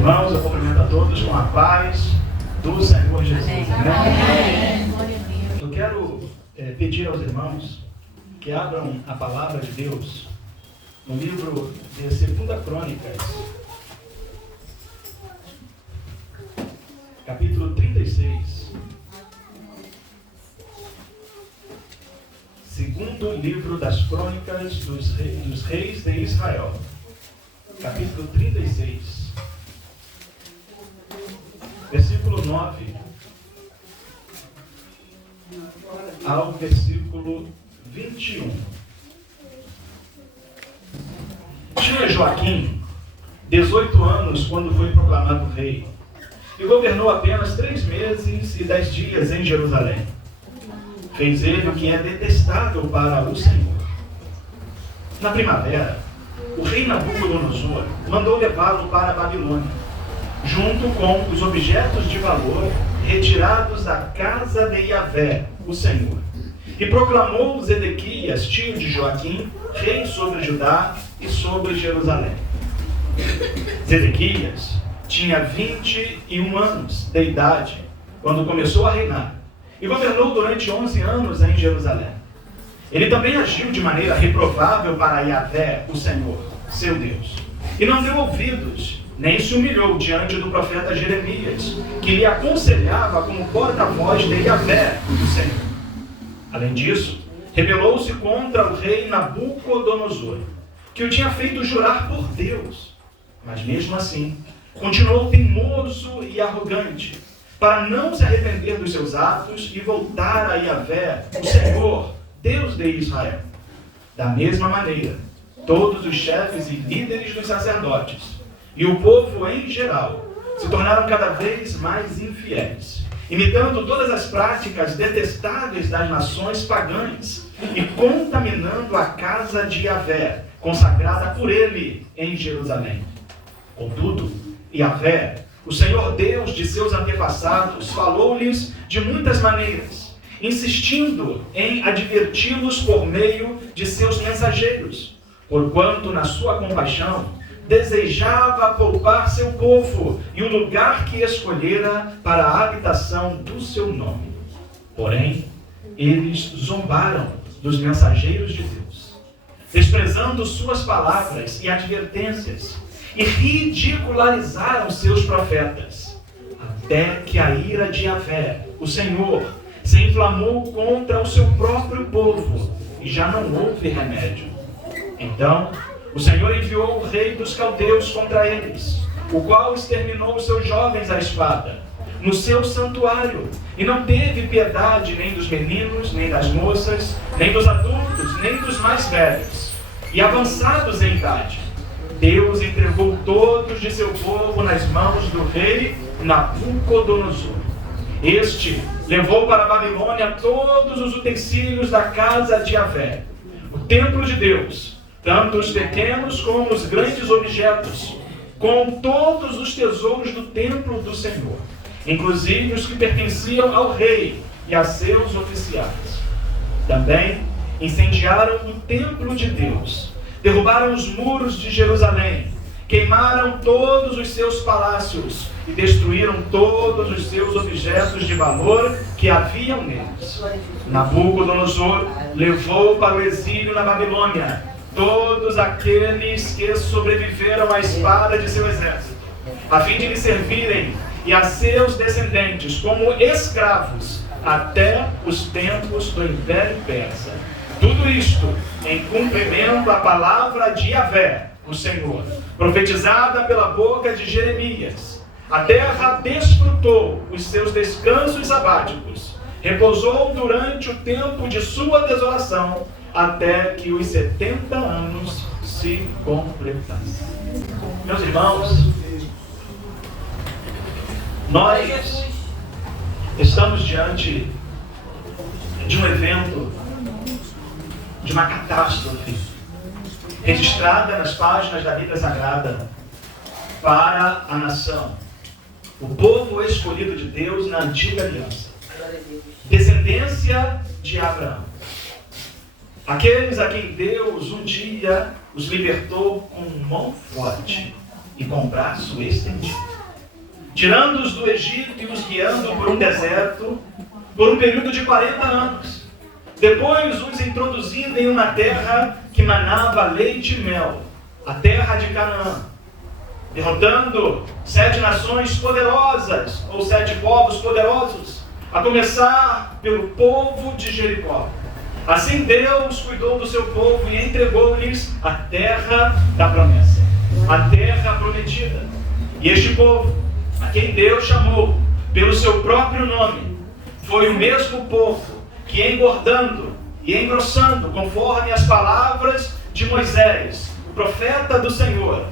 irmãos, eu cumprimento a todos com a paz do Senhor Jesus. Amém. Eu quero pedir aos irmãos que abram a palavra de Deus no livro de 2 Crônicas, capítulo 36. Segundo livro das Crônicas dos Reis de Israel, capítulo 36, versículo 9 ao versículo 21. Tinha Joaquim 18 anos quando foi proclamado rei, e governou apenas 3 meses e 10 dias em Jerusalém. Fez ele o que é detestável para o Senhor. Na primavera, o rei Nabucodonosor mandou levá-lo para a Babilônia, junto com os objetos de valor retirados da casa de Yahvé, o Senhor. E proclamou Zedequias, tio de Joaquim, rei sobre Judá e sobre Jerusalém. Zedequias tinha 21 anos de idade quando começou a reinar, e governou durante 11 anos em Jerusalém. Ele também agiu de maneira reprovável para Yahvé, o Senhor, seu Deus, e não deu ouvidos, nem se humilhou diante do profeta Jeremias, que lhe aconselhava como porta-voz de Yahvé, o Senhor. Além disso, rebelou-se contra o rei Nabucodonosor, que o tinha feito jurar por Deus, mas mesmo assim, continuou teimoso e arrogante, para não se arrepender dos seus atos e voltar a Yahvé, o Senhor, Deus de Israel. Da mesma maneira, todos os chefes e líderes dos sacerdotes e o povo em geral se tornaram cada vez mais infiéis, imitando todas as práticas detestáveis das nações pagãs e contaminando a casa de Yahvé, consagrada por ele em Jerusalém. Contudo, Yahvé, o Senhor Deus de seus antepassados, falou-lhes de muitas maneiras, insistindo em adverti-los por meio de seus mensageiros, porquanto na sua compaixão desejava poupar seu povo e o lugar que escolhera para a habitação do seu nome. Porém, eles zombaram dos mensageiros de Deus, desprezando suas palavras e advertências, e ridicularizaram seus profetas, até que a ira de Yahvé, o Senhor, se inflamou contra o seu próprio povo, e já não houve remédio. Então, o Senhor enviou o rei dos caldeus contra eles, o qual exterminou os seus jovens à espada, no seu santuário, e não teve piedade nem dos meninos, nem das moças, nem dos adultos, nem dos mais velhos, e avançados em idade. Deus entregou todos de seu povo nas mãos do rei Nabucodonosor. Este levou para a Babilônia todos os utensílios da casa de Yahvé, o templo de Deus, tanto os pequenos como os grandes objetos, com todos os tesouros do templo do Senhor, inclusive os que pertenciam ao rei e a seus oficiais. Também incendiaram o templo de Deus, derrubaram os muros de Jerusalém, queimaram todos os seus palácios e destruíram todos os seus objetos de valor que haviam neles. Nabucodonosor levou para o exílio na Babilônia todos aqueles que sobreviveram à espada de seu exército, a fim de lhe servirem e a seus descendentes como escravos até os tempos do Império Persa. Tudo isto em cumprimento à palavra de Yahvé, o Senhor, profetizada pela boca de Jeremias. A terra desfrutou os seus descansos sabáticos, repousou durante o tempo de sua desolação, até que os 70 anos se completassem. Meus irmãos, nós estamos diante de um evento, de uma catástrofe, registrada nas páginas da Bíblia Sagrada para a nação, o povo escolhido de Deus na antiga aliança, descendência de Abraão, aqueles a quem Deus um dia os libertou com mão forte e com braço estendido. tirando-os do Egito e os guiando por um deserto, por um período de 40 anos. Depois os introduzindo em uma terra que manava leite e mel, a terra de Canaã, derrotando 7 nações poderosas, ou 7 povos poderosos, a começar pelo povo de Jericó. Assim Deus cuidou do seu povo e entregou-lhes a terra da promessa, a terra prometida. E este povo, a quem Deus chamou pelo seu próprio nome, foi o mesmo povo que, engordando e engrossando, conforme as palavras de Moisés, o profeta do Senhor,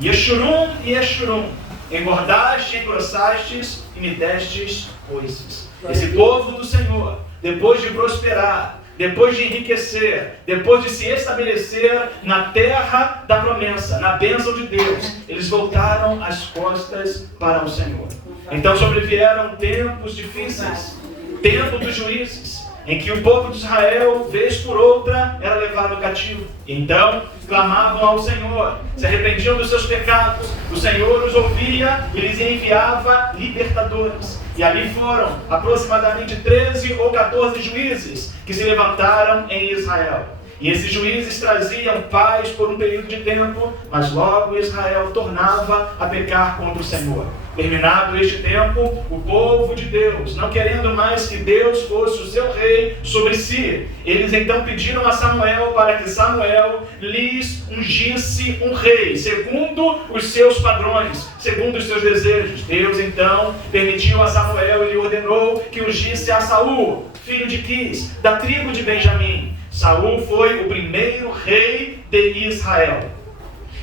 Yeshurun e Yeshurun, engordastes, engrossastes e me destes coisas. Esse povo do Senhor, depois de prosperar, depois de enriquecer, depois de se estabelecer na terra da promessa, na bênção de Deus, eles voltaram as costas para o Senhor. Então sobrevieram tempos difíceis, tempo dos juízes, em que o povo de Israel, vez por outra, era levado cativo. Então clamavam ao Senhor, se arrependiam dos seus pecados, o Senhor os ouvia e lhes enviava libertadores. E ali foram aproximadamente 13 ou 14 juízes que se levantaram em Israel. E esses juízes traziam paz por um período de tempo, mas logo Israel tornava a pecar contra o Senhor. Terminado este tempo, o povo de Deus, não querendo mais que Deus fosse o seu rei sobre si, eles então pediram a Samuel para que Samuel lhes ungisse um rei, segundo os seus padrões, segundo os seus desejos. Deus então permitiu a Samuel e lhe ordenou que ungisse a Saul, filho de Quis, da tribo de Benjamim. Saul foi o primeiro rei de Israel.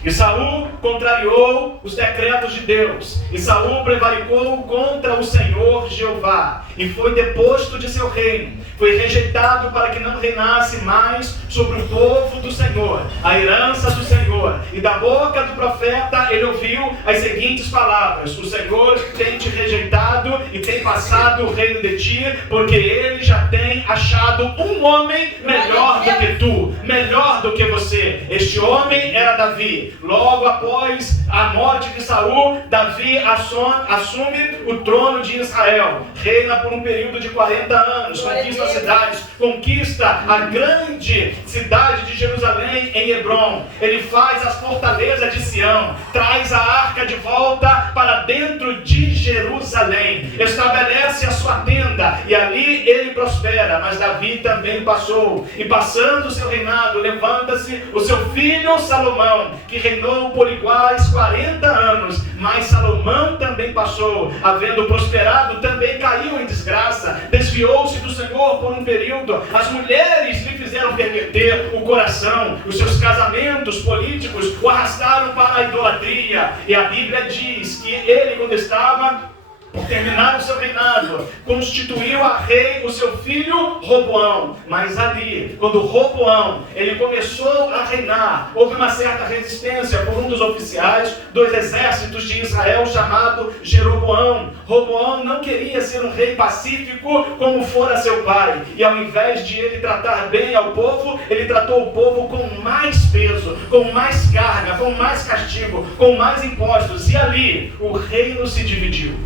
E Saul contrariou os decretos de Deus. E Saul prevaricou contra o Senhor Jeová. E foi deposto de seu reino. Foi rejeitado para que não reinasse mais sobre o povo do Senhor, a herança do Senhor. E da boca do profeta ele ouviu as seguintes palavras: o Senhor tem te rejeitado e tem passado o reino de ti, porque ele já tem achado um homem melhor do que tu, melhor do que você. Este homem era Davi. Logo após a morte de Saul, Davi assume o trono de Israel, reina por um período de 40 anos, conquista as cidades, conquista a grande cidade de Jerusalém em Hebrom. Ele faz as fortalezas de Sião, traz a arca de volta para dentro de Jerusalém, estabelece a sua tenda e ali ele prospera. Mas Davi também passou, e passando o seu reinado, levanta-se o seu filho Salomão, que reinou por iguais 40 anos, mas Salomão também passou, havendo prosperado, também caiu em desgraça, desviou-se do Senhor por um período, as mulheres lhe fizeram perverter o coração, os seus casamentos políticos o arrastaram para a idolatria, e a Bíblia diz que ele, quando estava por terminar o seu reinado, constituiu a rei o seu filho Roboão. Mas ali, quando Roboão ele começou a reinar, houve uma certa resistência por um dos oficiais dos exércitos de Israel, chamado Jeroboão. Roboão não queria ser um rei pacífico como fora seu pai, e ao invés de ele tratar bem ao povo, ele tratou o povo com mais peso, com mais carga, com mais castigo, com mais impostos, e ali o reino se dividiu.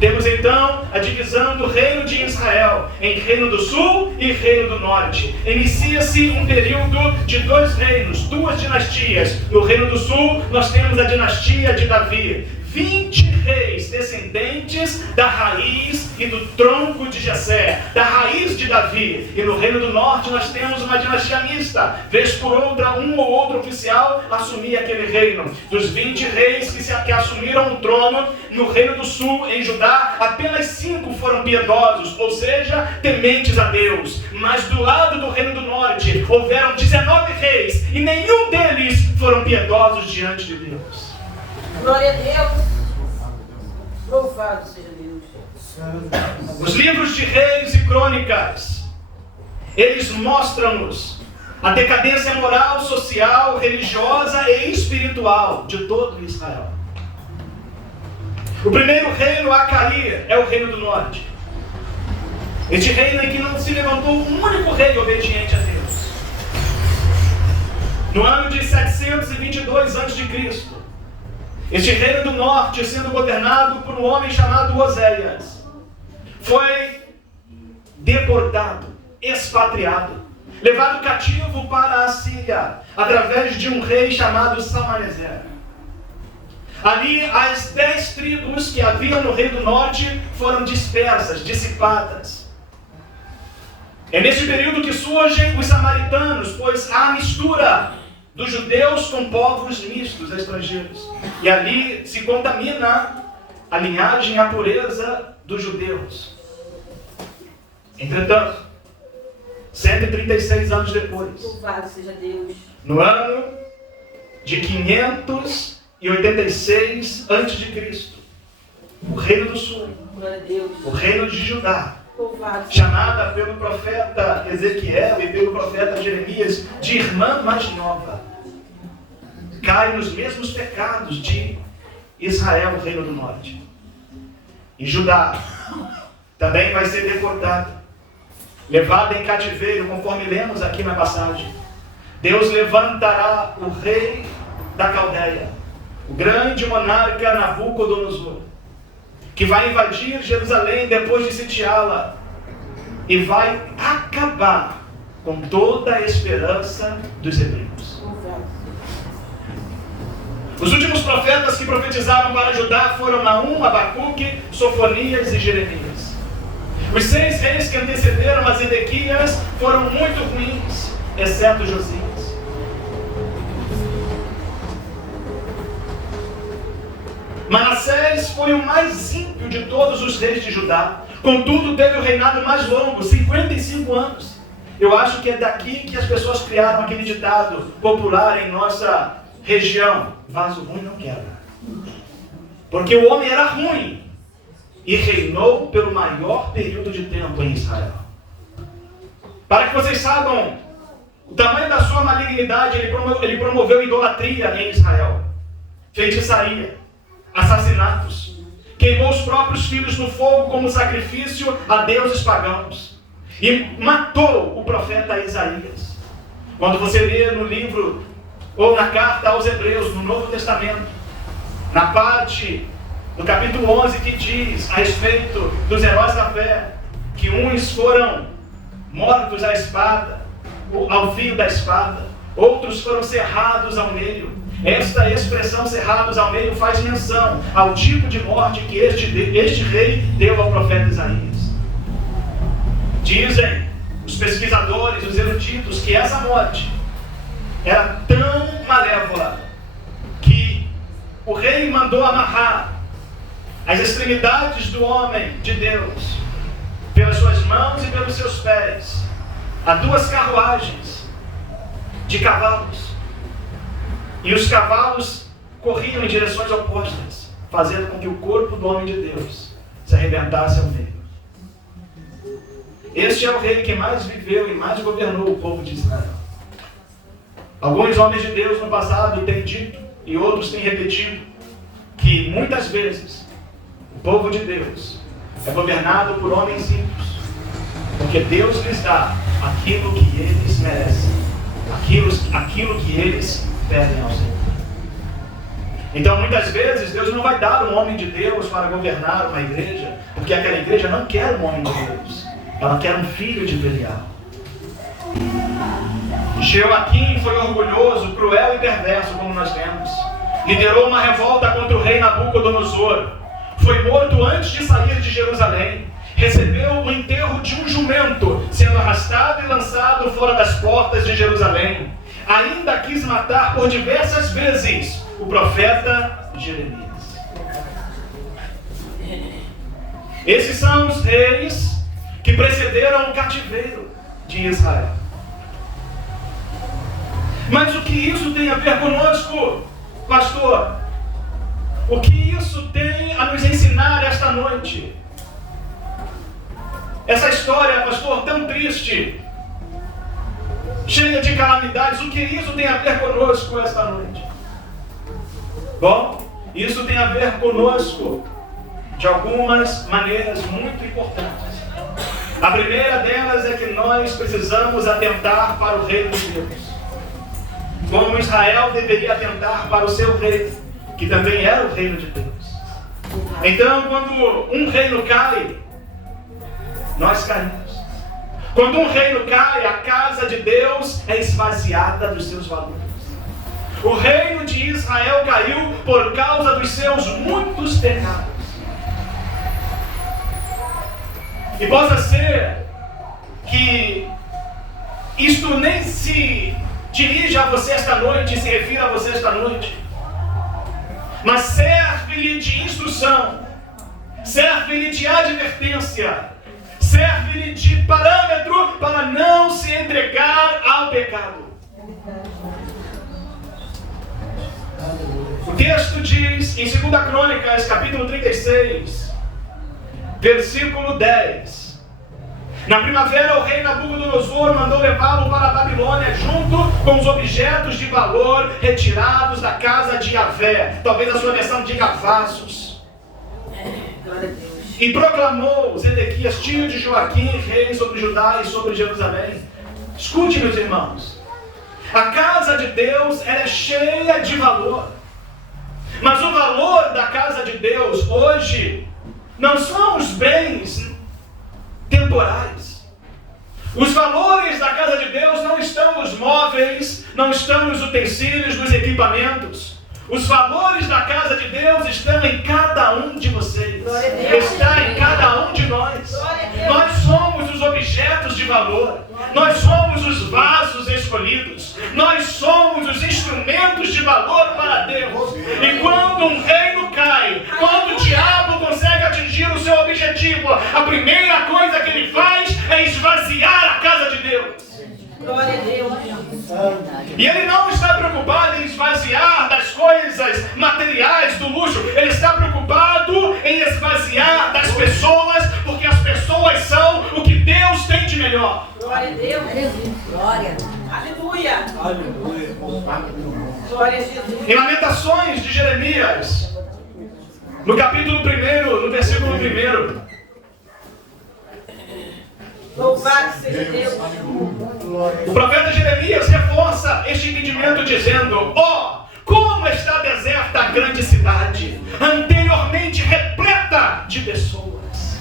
Temos então a divisão do reino de Israel em reino do sul e reino do norte. Inicia-se um período de 2 reinos, 2 dinastias. No reino do sul nós temos a dinastia de Davi. 20 reis descendentes da raiz e do tronco de Jessé, da raiz de Davi. E no reino do norte nós temos uma dinastia mista. Vez por outra, um ou outro oficial assumia aquele reino. Dos 20 reis que assumiram o trono, no reino do sul, em Judá, apenas 5 foram piedosos, ou seja, tementes a Deus. Mas do lado do reino do norte, houveram 19 reis, e nenhum deles foram piedosos diante de Deus. Glória a Deus. Louvado seja Deus. Os livros de Reis e Crônicas, eles mostram-nos a decadência moral, social, religiosa e espiritual de todo Israel. O primeiro reino a cair é o reino do norte. Este reino em que não se levantou um único rei obediente a Deus. No ano de 722 a.C., Este reino do norte, sendo governado por um homem chamado Oséias, foi deportado, expatriado, levado cativo para a Síria, através de um rei chamado Salmaneser. Ali, as 10 tribos que haviam no reino do norte foram dispersas, dissipadas. É neste período que surgem os samaritanos, pois há mistura dos judeus com povos mistos, estrangeiros. E ali se contamina a linhagem, a pureza dos judeus. Entretanto, 136 anos depois, Louvado seja Deus, no ano de 586 a.C., o reino do sul, glória a Deus, o reino de Judá, louvado seja chamada pelo profeta Ezequiel e pelo profeta Jeremias de irmã mais nova, cai nos mesmos pecados de Israel, o reino do norte. E Judá também vai ser deportado, levado em cativeiro, conforme lemos aqui na passagem. Deus levantará o rei da Caldeia, o grande monarca Nabucodonosor, que vai invadir Jerusalém depois de sitiá-la e vai acabar com toda a esperança dos hebreus. louvado. Os últimos profetas que profetizaram para Judá foram Naum, Abacuque, Sofonias e Jeremias. Os 6 reis que antecederam a Zedequias foram muito ruins, exceto Josias. Manassés foi o mais ímpio de todos os reis de Judá. Contudo, teve o reinado mais longo, 55 anos. Eu acho que é daqui que as pessoas criaram aquele ditado popular em nossa região: vaso ruim não quebra. Porque o homem era ruim e reinou pelo maior período de tempo em Israel. Para que vocês saibam o tamanho da sua malignidade, ele promoveu idolatria em Israel, feitiçaria, assassinatos, queimou os próprios filhos no fogo como sacrifício a deuses pagãos e matou o profeta Isaías. Quando você lê no livro ou na carta aos Hebreus, no Novo Testamento, na parte do capítulo 11 que diz a respeito dos heróis da fé, que uns foram mortos à espada, ao fio da espada, outros foram cerrados ao meio. Esta expressão cerrados ao meio faz menção ao tipo de morte que este rei deu ao profeta Isaías. Dizem os pesquisadores, os eruditos, que essa morte era tão malévola que o rei mandou amarrar as extremidades do homem de Deus pelas suas mãos e pelos seus pés a 2 carruagens de cavalos. E os cavalos corriam em direções opostas, fazendo com que o corpo do homem de Deus se arrebentasse ao meio. Este é o rei que mais viveu e mais governou o povo de Israel. Alguns homens de Deus no passado têm dito, e outros têm repetido, que muitas vezes o povo de Deus é governado por homens ímpios, porque Deus lhes dá aquilo que eles merecem, aquilo que eles pedem ao Senhor. Então, muitas vezes, Deus não vai dar um homem de Deus para governar uma igreja, porque aquela igreja não quer um homem de Deus, ela quer um filho de Belial. Jeoaquim foi orgulhoso, cruel e perverso, como nós vemos. Liderou uma revolta contra o rei Nabucodonosor. Foi morto antes de sair de Jerusalém. Recebeu o enterro de um jumento, sendo arrastado e lançado fora das portas de Jerusalém. Ainda quis matar por diversas vezes o profeta Jeremias. Esses são os reis que precederam o cativeiro de Israel. Mas o que isso tem a ver conosco, pastor? O que isso tem a nos ensinar esta noite? Essa história, pastor, tão triste, cheia de calamidades, o que isso tem a ver conosco esta noite? Bom, isso tem a ver conosco de algumas maneiras muito importantes. A primeira delas é que nós precisamos atentar para o reino de Deus, como Israel deveria atentar para o seu rei, que também era o reino de Deus. Então, quando um reino cai, nós caímos. Quando um reino cai, a casa de Deus é esvaziada dos seus valores. O reino de Israel caiu por causa dos seus muitos pecados. E possa ser que isto nem se dirija a você esta noite, se refira a você esta noite, mas serve-lhe de instrução, serve-lhe de advertência, serve-lhe de parâmetro para não se entregar ao pecado. O texto diz em 2 Crônicas, capítulo 36, versículo 10. Na primavera, o rei Nabucodonosor mandou levá-lo para a Babilônia junto com os objetos de valor retirados da casa de Yahvé. Talvez a sua versão diga vasos. E proclamou Zedequias, tio de Joaquim, rei sobre Judá e sobre Jerusalém. Escute, meus irmãos. A casa de Deus é cheia de valor. Mas o valor da casa de Deus hoje não são os bens temporais. Os valores da casa de Deus não estão nos móveis, não estão nos utensílios, nos equipamentos. Os valores da casa de Deus estão em cada um de vocês. Está em cada um de nós. Nós somos os objetos de valor. Nós somos os vasos escolhidos. Nós somos os instrumentos de valor para Deus. E quando um reino cai, quando o diabo consegue atingir o seu objetivo, a primeira coisa que ele faz é esvaziar a casa de Deus. Glória a Deus. E ele não está preocupado em esvaziar das coisas materiais, do luxo. Ele está preocupado em esvaziar das pessoas, porque as pessoas são o que Deus tem de melhor. Glória a Deus. Glória. Aleluia. Aleluia. Glória a Jesus. Em Lamentações de Jeremias, no capítulo 1, no versículo 1, Louvado seja Deus. o profeta Jeremias reforça este entendimento dizendo: ó, como está deserta a grande cidade, anteriormente repleta de pessoas.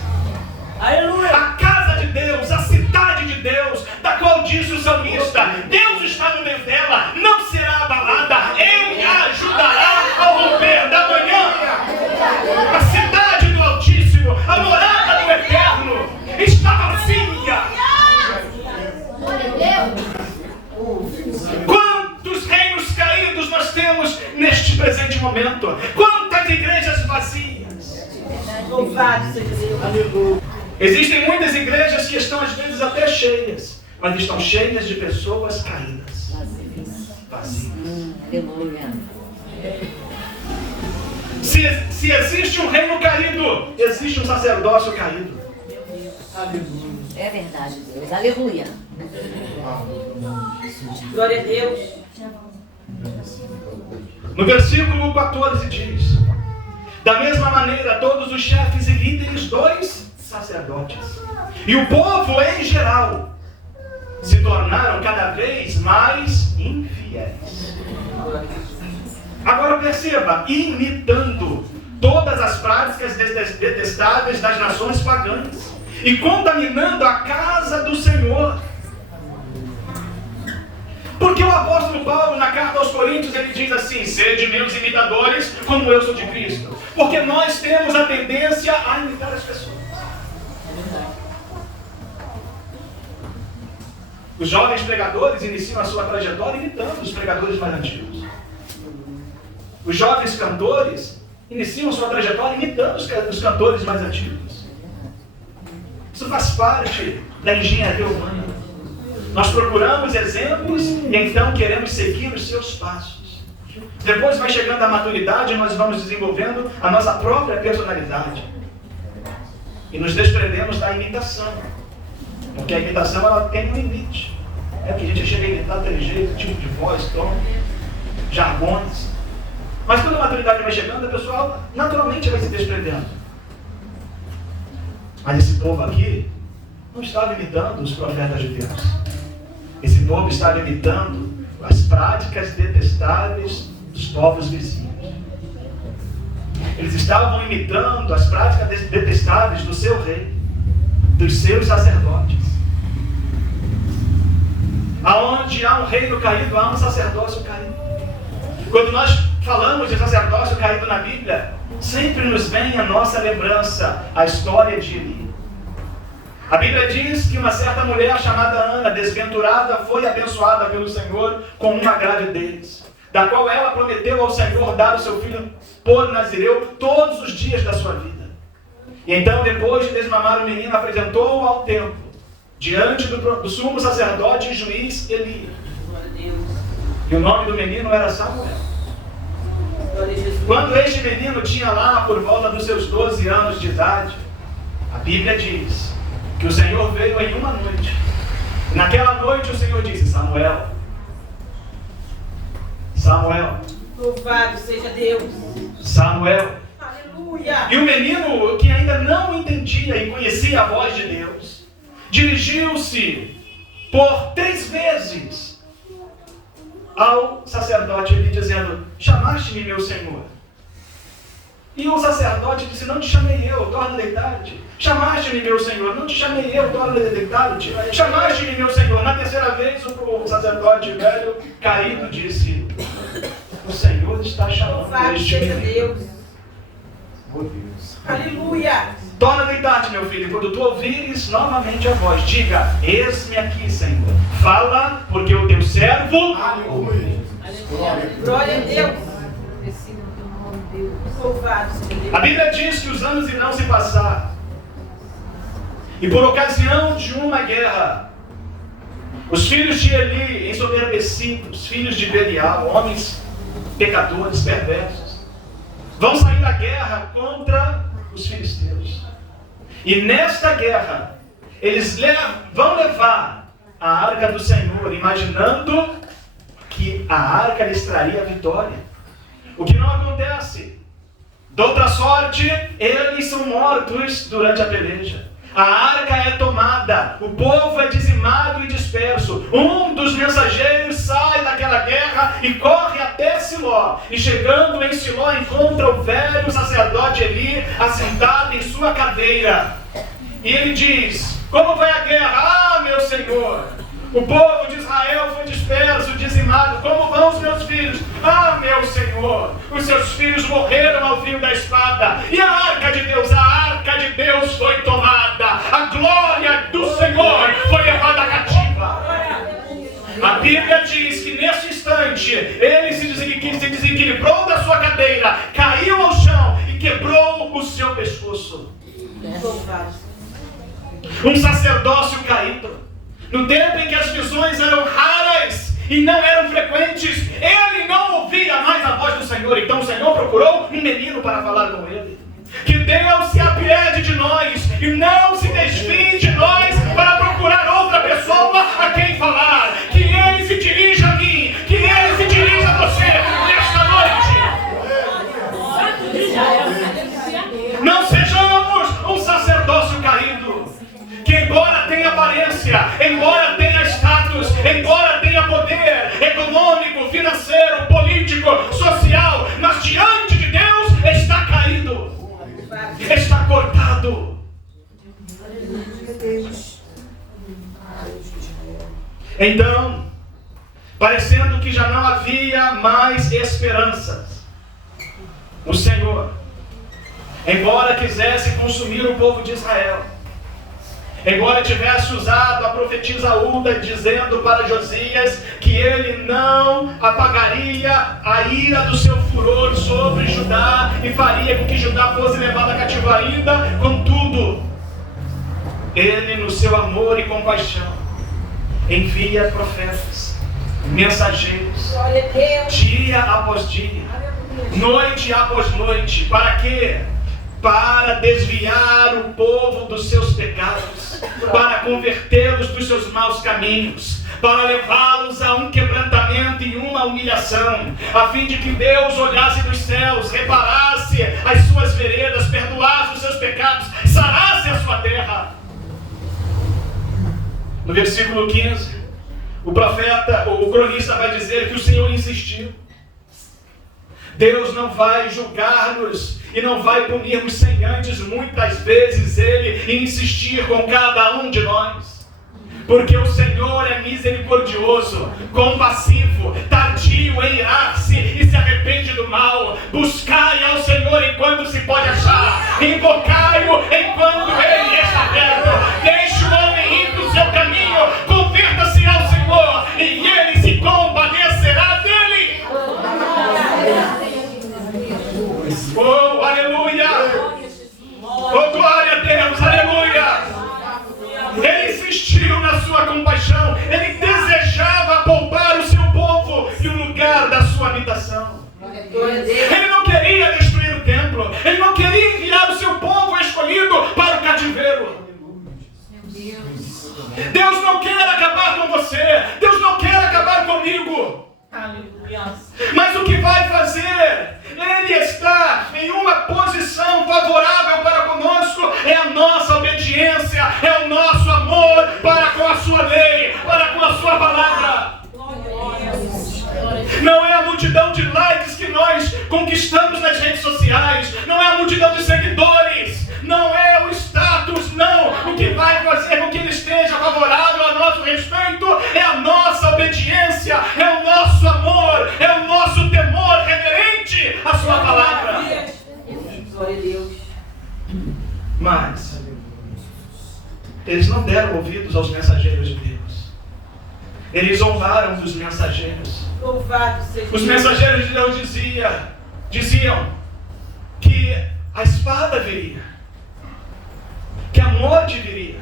Aleluia. A casa de Deus, a cidade de Deus, da qual diz o salmista: Deus está no meio dela, não será abalada, Ele a ajudará ao romper da manhã. A cidade do Altíssimo, a morada do Eterno, está vazia. Quantos reinos caídos nós temos neste presente momento? Quantas igrejas vazias? Louvado seja Deus. Existem muitas igrejas que estão às vezes até cheias, mas estão cheias de pessoas caídas, vazias. Se existe um reino caído, existe um sacerdócio caído. É verdade, Deus. Aleluia. Glória a Deus. No versículo 14 diz: da mesma maneira, todos os chefes e líderes dos sacerdotes e o povo em geral se tornaram cada vez mais infiéis. Agora perceba, imitando todas as práticas detestáveis das nações pagãs e contaminando a casa do Senhor. Porque o apóstolo Paulo, na carta aos Coríntios, ele diz assim: sede meus imitadores, como eu sou de Cristo. Porque nós temos a tendência a imitar as pessoas. Os jovens pregadores iniciam a sua trajetória imitando os pregadores mais antigos. Os jovens cantores iniciam a sua trajetória imitando os cantores mais antigos. Isso faz parte da engenharia humana. Nós procuramos exemplos e então queremos seguir os seus passos. Depois vai chegando a maturidade e nós vamos desenvolvendo a nossa própria personalidade. E nos desprendemos da imitação. Porque a imitação ela tem um limite. É que a gente chega a imitar daquele jeito, tipo de voz, tom, jargões. Mas quando a maturidade vai chegando, a pessoa naturalmente vai se desprendendo. Mas esse povo aqui não estava imitando os profetas de Deus. Esse povo estava imitando as práticas detestáveis dos povos vizinhos. Eles estavam imitando as práticas detestáveis do seu rei, dos seus sacerdotes. Aonde há um reino caído, há um sacerdócio caído. Quando nós falamos de sacerdócio caído na Bíblia, sempre nos vem a nossa lembrança, a história de Eli. A Bíblia diz que uma certa mulher chamada Ana, desventurada, foi abençoada pelo Senhor com uma gravidez, da qual ela prometeu ao Senhor dar o seu filho por Nazireu todos os dias da sua vida. E então, depois de desmamar o menino, apresentou-o ao templo, diante do sumo sacerdote e juiz Eli. E o nome do menino era Samuel. Quando este menino tinha lá por volta dos seus 12 anos de idade, a Bíblia diz que o Senhor veio em uma noite. Naquela noite o Senhor disse: Samuel, Samuel. Louvado seja Deus. Samuel. Aleluia. E o menino, que ainda não entendia e conhecia a voz de Deus, dirigiu-se por 3 vezes ao sacerdote Eli, dizendo: chamaste-me, meu senhor. E o sacerdote disse: não te chamei eu, torna a deitar-te. Chamaste-me, meu senhor. Não te chamei eu, torna a deitar-te. Chamaste-me, meu senhor. Na terceira vez o sacerdote velho caído disse: o Senhor está chamando este menino. Oh, Deus. Aleluia. Torna a deitar-te, meu filho. Quando tu ouvires novamente a voz, diga: eis-me aqui, Senhor. Fala, porque o teu servo... Aleluia. Glória a Deus. Louvado seja Deus. A Bíblia diz que os anos irão se passar. E por ocasião de uma guerra, os filhos de Eli, ensoberbecidos, filhos de Belial, homens pecadores, perversos, vão sair da guerra contra os filisteus. E nesta guerra, eles vão levar a arca do Senhor, imaginando que a arca lhes traria a vitória. O que não acontece. De outra sorte, eles são mortos durante a peleja. A arca é tomada, o povo é dizimado e disperso. Um dos mensageiros sai daquela guerra e corre até Siló. E chegando em Siló, encontra o velho sacerdote Eli assentado em sua cadeira. E ele diz: como vai a guerra? Ah, meu senhor, o povo de Israel foi disperso, dizimado. Como vão os meus filhos? Ah, meu senhor, os seus filhos morreram ao fio da espada. E a arca de Deus? A arca de Deus foi tomada. A glória do Senhor foi levada cativa. A Bíblia diz que nesse instante, ele se desequilibrou da sua cadeira, caiu ao chão e quebrou o seu pescoço. Um sacerdócio caído. No tempo em que as visões eram raras e não eram frequentes, ele não ouvia mais a voz do Senhor. Então o Senhor procurou um menino para falar com ele. Que Deus se apiede de nós e não se desvie de nós para procurar outra pessoa a quem falar. Que ele se dirija a mim, que ele se dirija a você nesta noite. Não sejamos um sacerdócio caído, que embora tenha aparência, embora tenha status, embora tenha poder econômico, financeiro, político, social, mas diante de Deus está caído, está cortado. Então, parecendo que já não havia mais esperanças, o Senhor, embora quisesse consumir o povo de Israel, embora tivesse usado a profetisa Hulda dizendo para Josias que ele não apagaria a ira do seu furor sobre Judá e faria com que Judá fosse levada cativa ainda, contudo, ele no seu amor e compaixão envia profetas, mensageiros, dia após dia, noite após noite. Para quê? Para desviar o povo dos seus pecados, para convertê-los dos seus maus caminhos, para levá-los a um quebrantamento e uma humilhação, a fim de que Deus olhasse dos céus, reparasse as suas veredas, perdoasse os seus pecados, sarasse a sua terra. No versículo 15, o cronista vai dizer que o Senhor insistiu. Deus não vai julgar-nos e não vai punir-nos sem antes, muitas vezes, Ele insistir com cada um de nós. Porque o Senhor é misericordioso, compassivo, tardio em irar-se e se arrepende do mal. Buscai ao Senhor enquanto se pode achar, invocai-o enquanto Ele está perto. Deixe o homem ir para o seu caminho, converta-se ao Senhor e Ele se compadecerá dele. Oh, aleluia! Oh, glória a Deus, aleluia! Ele insistiu na sua compaixão. Ele desejava poupar o seu povo e o lugar da sua habitação. Ele não queria destruir o templo. Ele não queria enviar o seu povo escolhido para o cativeiro. Deus não quer acabar com você. Deus não quer acabar comigo. Mas o que vai fazer? Ele está em uma posição favorável para conosco. É a nossa obediência, é o nosso amor para com a sua lei, para com a sua palavra. Não é a multidão de likes que nós conquistamos nas redes sociais, não é a multidão de seguidores, não é o status, não. O que vai fazer com que ele esteja favorável a nosso respeito é a nossa obediência, é o nosso amor, é o nosso temor reverente à sua palavra. Glória a Deus. Mas eles não deram ouvidos aos mensageiros de Deus. Eles zombaram dos mensageiros. Louvado seja Os mensageiros de Deus diziam que a espada viria, que a morte viria.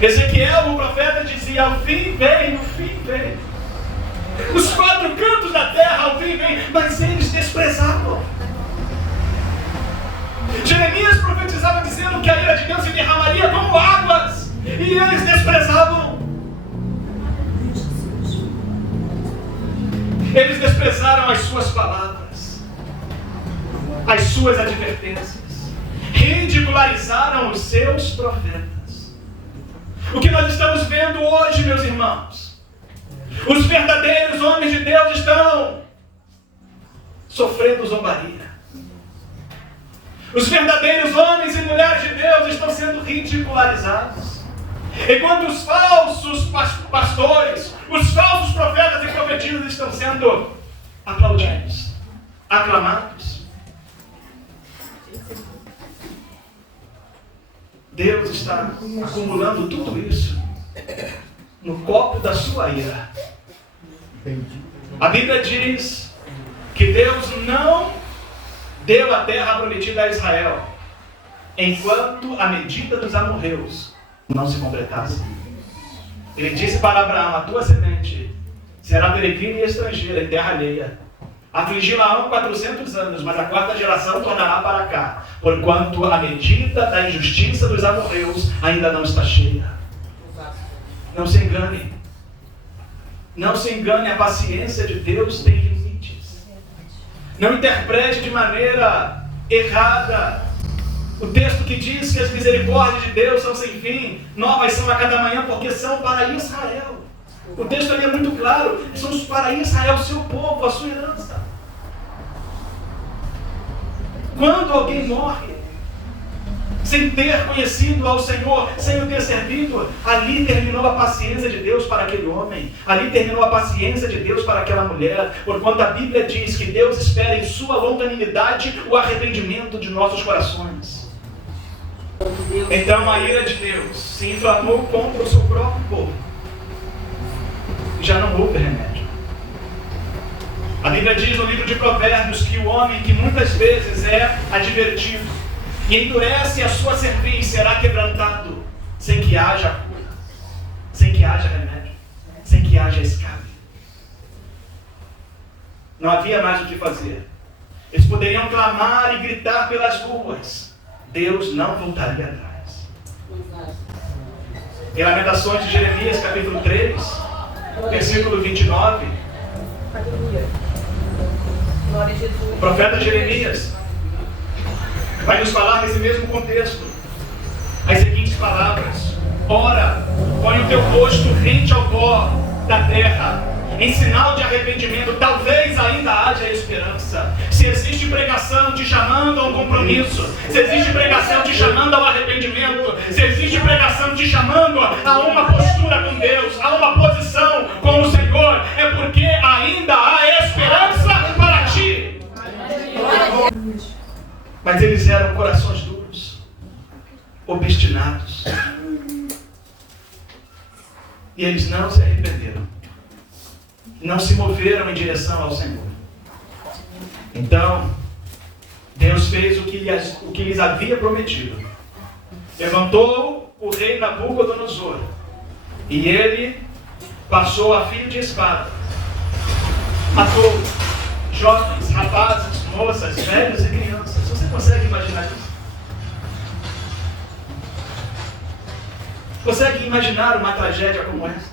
Ezequiel, o profeta, dizia: o fim vem, o fim vem. Os quatro cantos da terra, o fim vem. Mas eles desprezavam. Jeremias profetizava dizendo que a ira de Deus se derramaria como águas, e eles desprezavam. Eles desprezaram as suas palavras, as suas advertências, ridicularizaram os seus profetas. O que nós estamos vendo hoje, meus irmãos, os verdadeiros homens de Deus estão sofrendo zombaria. Os verdadeiros homens e mulheres de Deus estão sendo ridicularizados. Enquanto os falsos pastores, os falsos profetas e profetisas estão sendo aplaudidos, aclamados. Deus está acumulando tudo isso no copo da sua ira. A Bíblia diz que Deus não deu a terra prometida a Israel enquanto a medida dos amorreus não se completasse. Ele disse para Abraão: a tua semente será peregrina e estrangeira em terra alheia. Afligi-la 400 anos, mas a quarta geração tornará para cá, porquanto a medida da injustiça dos amorreus ainda não está cheia. Não se engane. Não se engane, a paciência de Deus tem limites. Não interprete de maneira errada o texto que diz que as misericórdias de Deus são sem fim, novas são a cada manhã, porque são para Israel. O texto ali é muito claro, são para Israel, o seu povo, a sua herança. Quando alguém morre sem ter conhecido ao Senhor, sem o ter servido, ali terminou a paciência de Deus para aquele homem, ali terminou a paciência de Deus para aquela mulher, porquanto a Bíblia diz que Deus espera em sua longanimidade o arrependimento de nossos corações. Então a ira de Deus se inflamou contra o seu próprio povo. E já não houve remédio. A Bíblia diz no livro de Provérbios que o homem que muitas vezes é advertido e endurece a sua cerviz será quebrantado, sem que haja cura, sem que haja remédio, sem que haja escape. Não havia mais o que fazer. Eles poderiam clamar e gritar pelas ruas. Deus não voltaria atrás. Em Lamentações de Jeremias, capítulo 3, versículo 29, o profeta Jeremias vai nos falar nesse mesmo contexto as seguintes palavras: ora, põe o teu rosto rente ao pó da terra, em sinal de arrependimento, talvez ainda haja esperança. Se existe pregação te chamando a um compromisso, se existe pregação te chamando ao arrependimento, se existe pregação te chamando a uma postura com Deus, a uma posição com o Senhor, é porque ainda há esperança para ti. Mas eles eram corações duros, obstinados, e eles não se arrependeram, não se moveram em direção ao Senhor. Então Deus fez o que lhes havia prometido. Levantou o rei Nabucodonosor, e ele passou a fio de espada, matou jovens, rapazes, moças, velhos e crianças. Você consegue imaginar isso? Consegue imaginar uma tragédia como essa?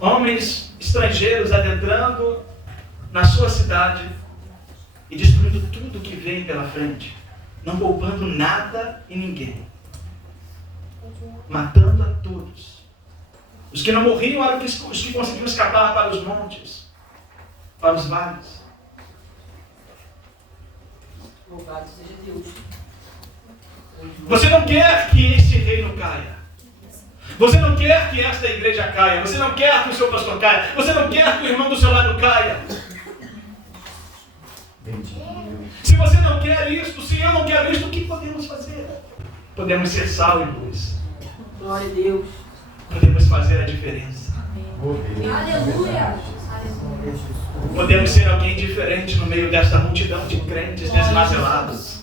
Homens estrangeiros adentrando na sua cidade e destruindo tudo que vem pela frente, não poupando nada e ninguém, matando a todos. Os que não morriam eram os que conseguiam escapar para os montes, para os vales. Louvado seja Deus. Você não quer que este reino caia. Você não quer que esta igreja caia. Você não quer que o seu pastor caia. Você não quer que o irmão do seu lado caia. Se você não quer isto, se eu não quero isto, o que podemos fazer? Podemos ser sal e luz. Glória a Deus. Podemos fazer a diferença. Aleluia. Podemos ser alguém diferente no meio desta multidão de crentes desmazelados.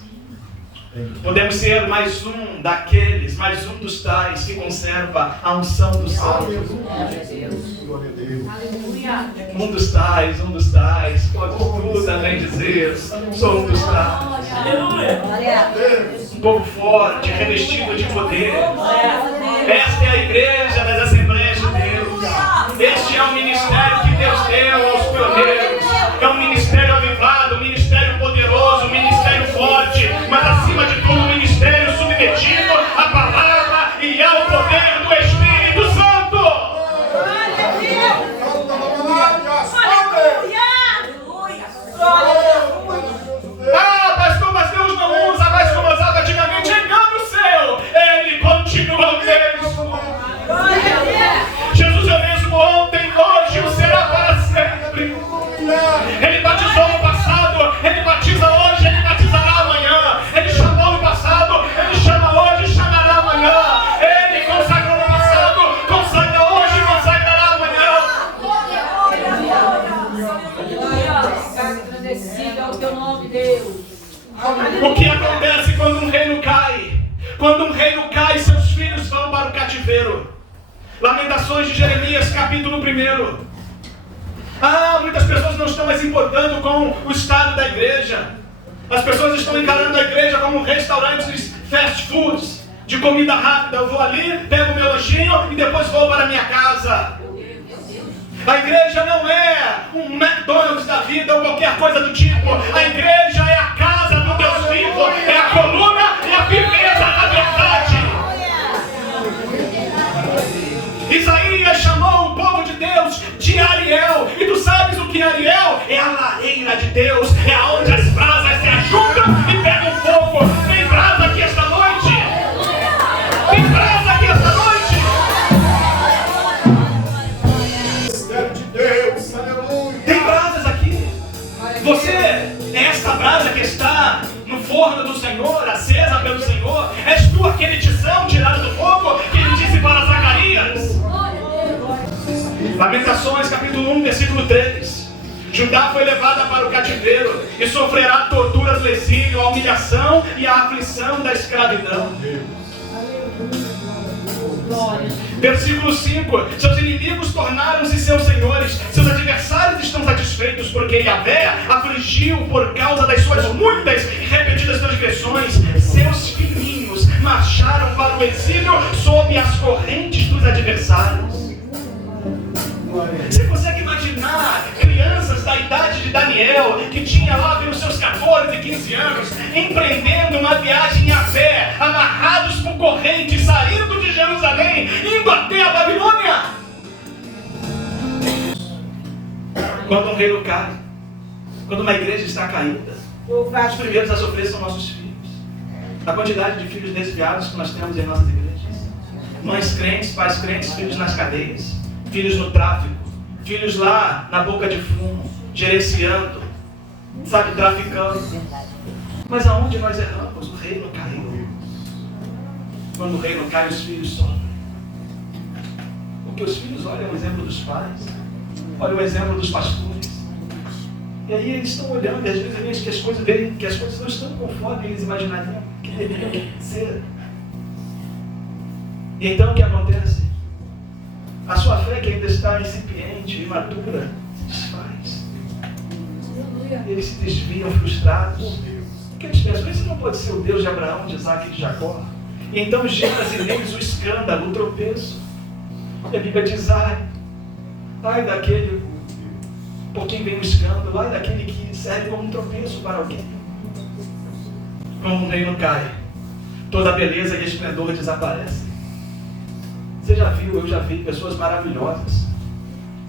Podemos ser mais um daqueles, mais um dos tais que conserva a unção do santo. Um dos tais, pode tudo além de dizer, sou um dos tais. Um povo forte, revestido de poder. Esta é a igreja das Assembleias de Deus. Este é o ministério que Deus deu aos pioneiros. É um ministério avivado, um ministério poderoso, um ministério forte, mas acima de tudo um ministério submetido à palavra e ao poder do Espírito Santo. Ah, pastor, mas Deus não usa mais como usava antigamente. Engano seu, Ele continua o mesmo. Jesus é o mesmo ontem, hoje e será para sempre. Ele batizou no passado, Ele batiza hoje, Ele batizará amanhã. Ele chamou no passado, Ele chama hoje e chamará amanhã. Ele consagrou no passado, consagra hoje e consagrará amanhã. Agradecido ao teu nome, Deus. O que acontece quando um reino cai? Quando um reino cai, seus filhos vão para o cativeiro. Lamentações de Jeremias, capítulo 1. Muitas pessoas não estão mais se importando com o estado da igreja. As pessoas estão encarando a igreja como restaurantes fast foods, de comida rápida. Eu vou ali, pego meu lanchinho e depois vou para a minha casa. A igreja não é um McDonald's da vida ou qualquer coisa do tipo. A igreja é a casa do Deus vivo, é a coluna e a firmeza da verdade. Isaías chamou o povo de Deus de Ariel. E tu sabes o que é Ariel? É a lareira de Deus. É onde as brasas se ajuntam e pegam fogo. Tem brasa aqui esta noite? Tem brasa aqui esta noite? Tem brasas aqui. Você é esta brasa que está no forno do Senhor, acesa pelo Senhor. És tu aquele tição tirado do fogo que ele disse para Zacarias. Lamentações, capítulo 1, versículo 3. Judá foi levada para o cativeiro e sofrerá torturas do exílio, a humilhação e a aflição da escravidão. Versículo 5. Seus inimigos tornaram-se seus senhores, seus adversários estão satisfeitos, porque Yahvé afligiu por causa das suas muitas e repetidas transgressões. Seus filhinhos marcharam para o exílio sob as correntes dos adversários. Você consegue imaginar crianças da idade de Daniel, que tinha lá pelos seus 14 e 15 anos, empreendendo uma viagem a pé, amarrados por correntes, saindo de Jerusalém, indo até a Babilônia? Quando um reino cai, quando uma igreja está caída, os primeiros a sofrer são nossos filhos. A quantidade de filhos desviados que nós temos em nossas igrejas. Mães crentes, pais crentes, filhos nas cadeias, filhos no tráfico, filhos lá na boca de fumo, gerenciando, sabe, traficando. Mas aonde nós erramos? O reino caiu. Quando o reino cai, os filhos sofrem. Porque os filhos olham o exemplo dos pais, olham o exemplo dos pastores. E aí eles estão olhando e às vezes veem que as coisas não estão conforme eles imaginariam que deveriam ser. E então o que acontece? A sua fé, que ainda está incipiente, imatura, se desfaz. E eles se desviam frustrados. Porque eles pensam, esse não pode ser o Deus de Abraão, de Isaac e de Jacó. E então gera-se neles o escândalo, o tropeço. E a Bíblia diz, ai daquele, por quem vem o escândalo, ai daquele que serve como um tropeço para alguém. Quando um reino cai, toda a beleza e esplendor desaparece. Você já viu, eu já vi pessoas maravilhosas,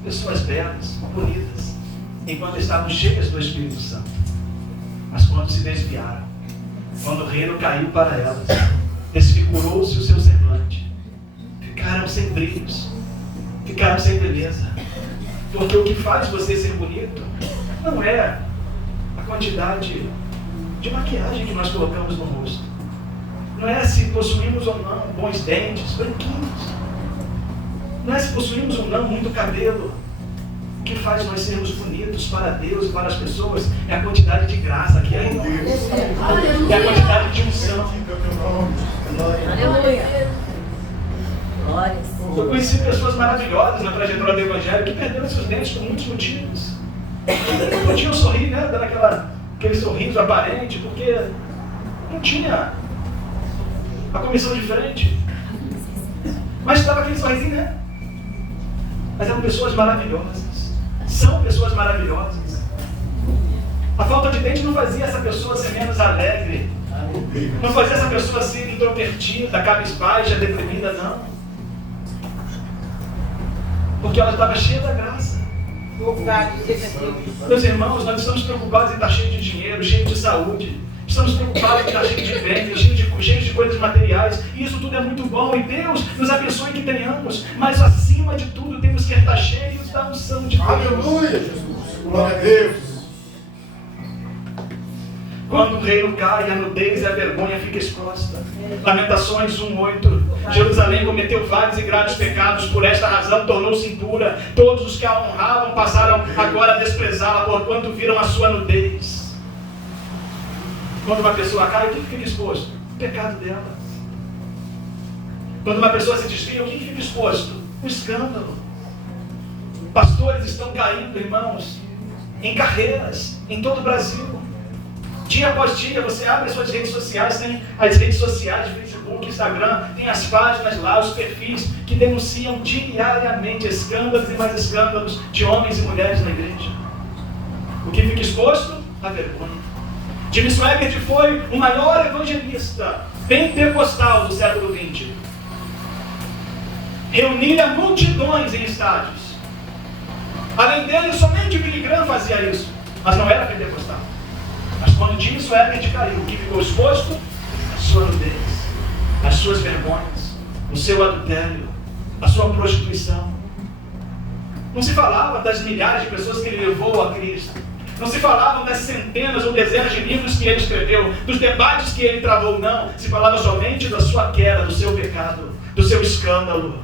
pessoas belas, bonitas, enquanto estavam cheias do Espírito Santo. Mas quando se desviaram, quando o reino caiu para elas, desfigurou-se o seu semblante. Ficaram sem brilhos, ficaram sem beleza. Porque o que faz você ser bonito não é a quantidade de maquiagem que nós colocamos no rosto. Não é se possuímos ou não bons dentes, branquinhos. Não é se possuímos ou não muito cabelo. O que faz nós sermos bonitos para Deus e para as pessoas é a quantidade de graça que há em nós. É a quantidade de unção. Aleluia. Eu conheci pessoas maravilhosas na trajetória do Evangelho que perderam seus dentes por muitos motivos. Não podiam sorrir, né? Dando aquele sorriso aparente, porque não tinha a comissão de frente. Mas estava aquele sorrisinho, né? Mas eram pessoas maravilhosas. São pessoas maravilhosas. A falta de dente não fazia essa pessoa ser menos alegre. Não fazia essa pessoa ser introvertida, cabisbaixa, deprimida, não. Porque ela estava cheia da graça. Meus irmãos, nós estamos preocupados em estar cheio de dinheiro, cheio de saúde. Estamos preocupados em estar cheio de bens, cheio de coisas materiais. E isso tudo é muito bom. E Deus nos abençoe que tenhamos. Mas acima de tudo, temos que estar cheios da unção de Deus. Aleluia, Jesus. Glória a Deus. Quando o reino cai, a nudez e a vergonha fica exposta. Lamentações 1:8. Jerusalém cometeu vários e graves pecados, por esta razão tornou-se impura. Todos os que a honravam passaram agora a desprezá-la, porquanto viram a sua nudez. Quando uma pessoa cai, o que fica exposto? O pecado dela. Quando uma pessoa se desvia, o que fica exposto? O escândalo. Pastores estão caindo, irmãos, em carreiras, em todo o Brasil. Dia após dia, você abre as suas redes sociais, tem as redes sociais, Facebook, Instagram, tem as páginas lá, os perfis que denunciam diariamente escândalos e mais escândalos de homens e mulheres na igreja. O que fica exposto? A vergonha. Jimmy Swaggart foi o maior evangelista pentecostal do século XX. Reunia multidões em estádios. Além dele, somente o Billy Graham fazia isso, mas não era pentecostal. Mas quando Jimmy Swaggart caiu, o que ficou exposto? A sua nudez, as suas vergonhas, o seu adultério, a sua prostituição. Não se falava das milhares de pessoas que ele levou a Cristo. Não se falavam das centenas ou dezenas de livros que ele escreveu, dos debates que ele travou, não. Se falava somente da sua queda, do seu pecado, do seu escândalo.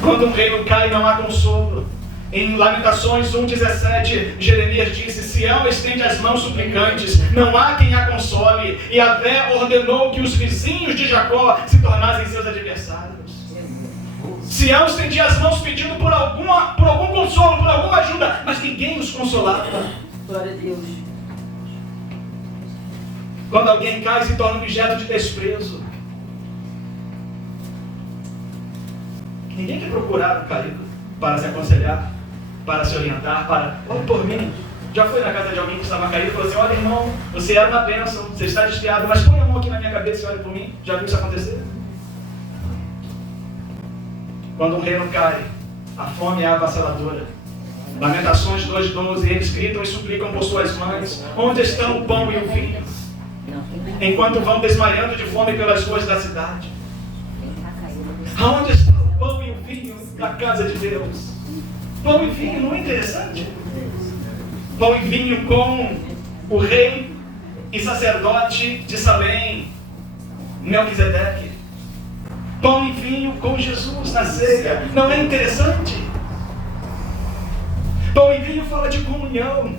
Quando um reino cai, não há consolo. Em Lamentações 1:17, Jeremias disse: Sião estende as mãos suplicantes, não há quem a console. E Yahvé ordenou que os vizinhos de Jacó se tornassem seus adversários. Sião estendia as mãos pedindo por algum consolo, por alguma ajuda, mas ninguém os consolava. Glória a Deus. Quando alguém cai, se torna objeto de desprezo. Ninguém quer procurar o caído para se aconselhar, para se orientar, olha por mim. Já foi na casa de alguém que estava caído e falou assim: olha, irmão, você era uma bênção, você está desviado, mas põe a mão aqui na minha cabeça e olha por mim. Já viu isso acontecer? Quando um reino cai, a fome é avassaladora. Lamentações 2:12, eles gritam e suplicam por suas mães: onde estão o pão e o vinho? Enquanto vão desmaiando de fome pelas ruas da cidade. Aonde está o pão e o vinho na casa de Deus? Pão e vinho, não é interessante? Pão e vinho com o rei e sacerdote de Salém, Melquisedeque. Pão e vinho com Jesus na ceia, não é interessante? Pão e vinho fala de comunhão.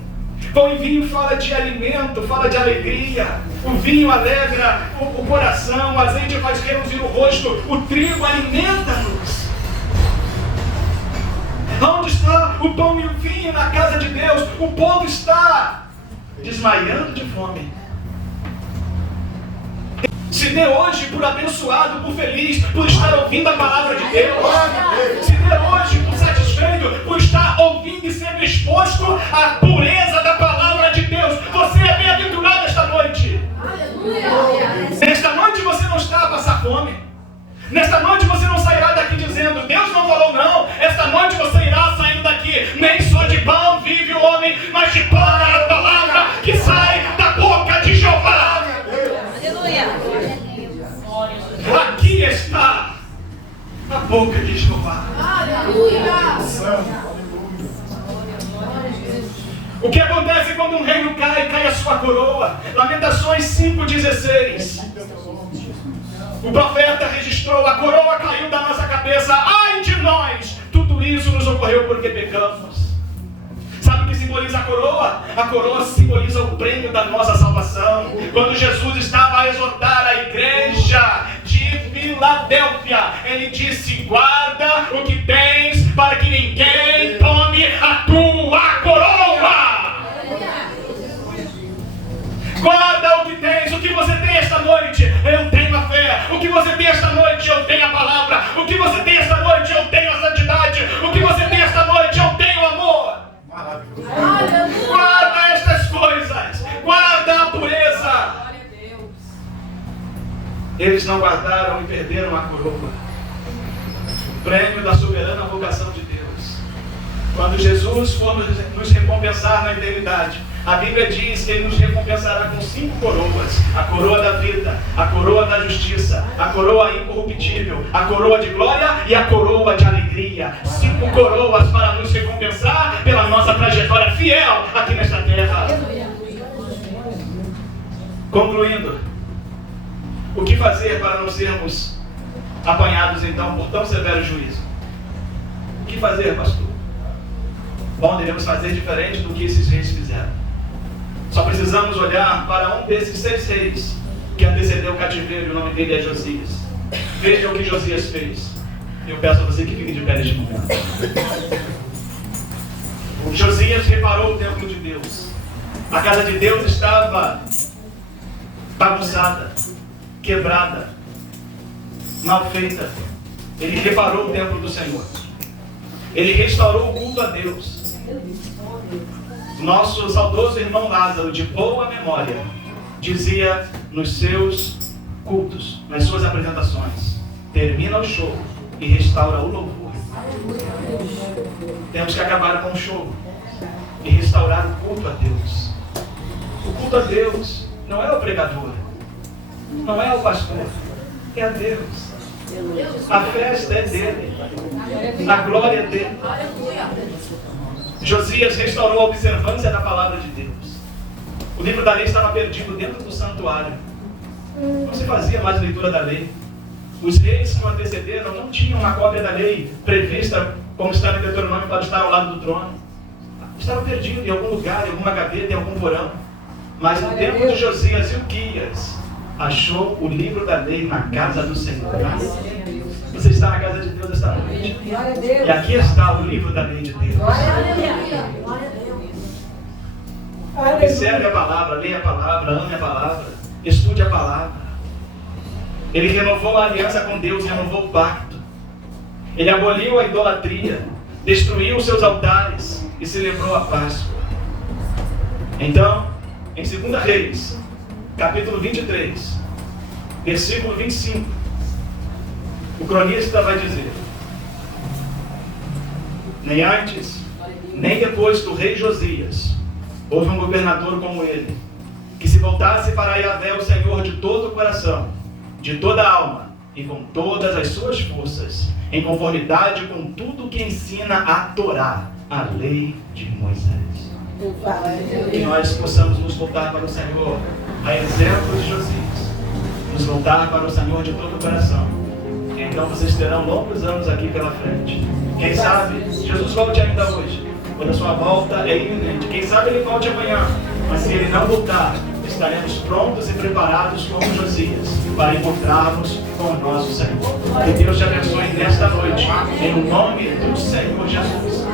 Pão e vinho fala de alimento, fala de alegria. O vinho alegra o coração, o azeite faz reluzir o rosto, o trigo alimenta-nos. Onde está o pão e o vinho na casa de Deus? O povo está desmaiando de fome. Se dê hoje por abençoado, por feliz, por estar ouvindo a palavra de Deus. Se dê hoje por satisfeito, por estar ouvindo e sendo exposto à pureza da palavra de Deus. Você é bem-aventurado esta noite. Nesta noite você não está a passar fome. Nesta noite você não sairá daqui dizendo: Deus não falou não. Esta noite você irá saindo daqui: nem só de pão vive o homem, mas de toda a palavra que sai da boca de Jeová. Aleluia. Aqui está a boca de Jeová. O que acontece quando um reino cai? Cai a sua coroa. Lamentações 5:16. O profeta registrou: a coroa caiu da nossa cabeça. Ai de nós! Tudo isso nos ocorreu porque pecamos. Sabe o que simboliza a coroa? A coroa simboliza o prêmio da nossa salvação. Quando Jesus estava a exortar a igreja de Filadélfia, ele disse: guarda o que tens para que ninguém tome a tua coroa. Guarda o que tens. O que você tem esta noite? Eu tenho a fé. O que você tem esta noite? Eu tenho a palavra. O que você tem esta noite? Eu tenho a santidade. O que você tem esta noite? Eu tenho o amor. Guarda estas coisas. Guarda a pureza. Eles não guardaram e perderam a coroa. O prêmio da soberana vocação de Deus. Quando Jesus for nos recompensar na eternidade, a Bíblia diz que Ele nos recompensará com 5 coroas: a coroa da vida, a coroa da justiça, a coroa incorruptível, a coroa de glória e a coroa de alegria. 5 coroas para nos recompensar pela nossa trajetória fiel aqui nesta terra. Concluindo, o que fazer para não sermos apanhados então por tão severo juízo? O que fazer, pastor? Bom, devemos fazer diferente do que esses reis fizeram. Só precisamos olhar para um desses 6 reis que antecedeu o cativeiro, e o nome dele é Josias. Veja o que Josias fez. Eu peço a você que fique de pé neste momento. Josias reparou o templo de Deus. A casa de Deus estava bagunçada, quebrada, mal feita. Ele reparou o templo do Senhor. Ele restaurou o culto a Deus. Nosso saudoso irmão Lázaro, de boa memória, dizia nos seus cultos, nas suas apresentações: termina o show e restaura o louvor. Temos que acabar com o show e restaurar o culto a Deus. O culto a Deus não é o pregador, não é o pastor, é a Deus. A festa é dele, a glória é dele. Josias restaurou a observância da palavra de Deus. O livro da lei estava perdido dentro do santuário. Não se fazia mais leitura da lei. Os reis que o antecederam não tinham uma cópia da lei prevista, como está no Deuteronômio, para estar ao lado do trono. Estava perdido em algum lugar, em alguma gaveta, em algum porão. Mas no tempo de Josias, Ilquias achou o livro da lei na casa do Senhor. Você está na casa de Deus esta noite. E aqui está o livro da lei de Deus. Observe a palavra, leia a palavra, ame a palavra, estude a palavra. Ele renovou a aliança com Deus, renovou o pacto. Ele aboliu a idolatria, destruiu os seus altares e celebrou a Páscoa. Então, em 2 Reis, capítulo 23, versículo 25, o cronista vai dizer: nem antes, Nem depois do rei Josias houve um governador como ele, que se voltasse para Yahvé, o Senhor, de todo o coração, de toda a alma e com todas as suas forças, em conformidade com tudo que ensina a Torá, a lei de Moisés. Que nós possamos nos voltar para o Senhor, a exemplo de Josias, nos voltar para o Senhor de todo o coração. Então vocês terão longos anos aqui pela frente. Quem sabe Jesus volte ainda hoje, quando a sua volta é iminente. Quem sabe ele volte amanhã, mas se ele não voltar, estaremos prontos e preparados como Josias para encontrarmos com o nosso Senhor. Que Deus te abençoe nesta noite, em nome do Senhor Jesus.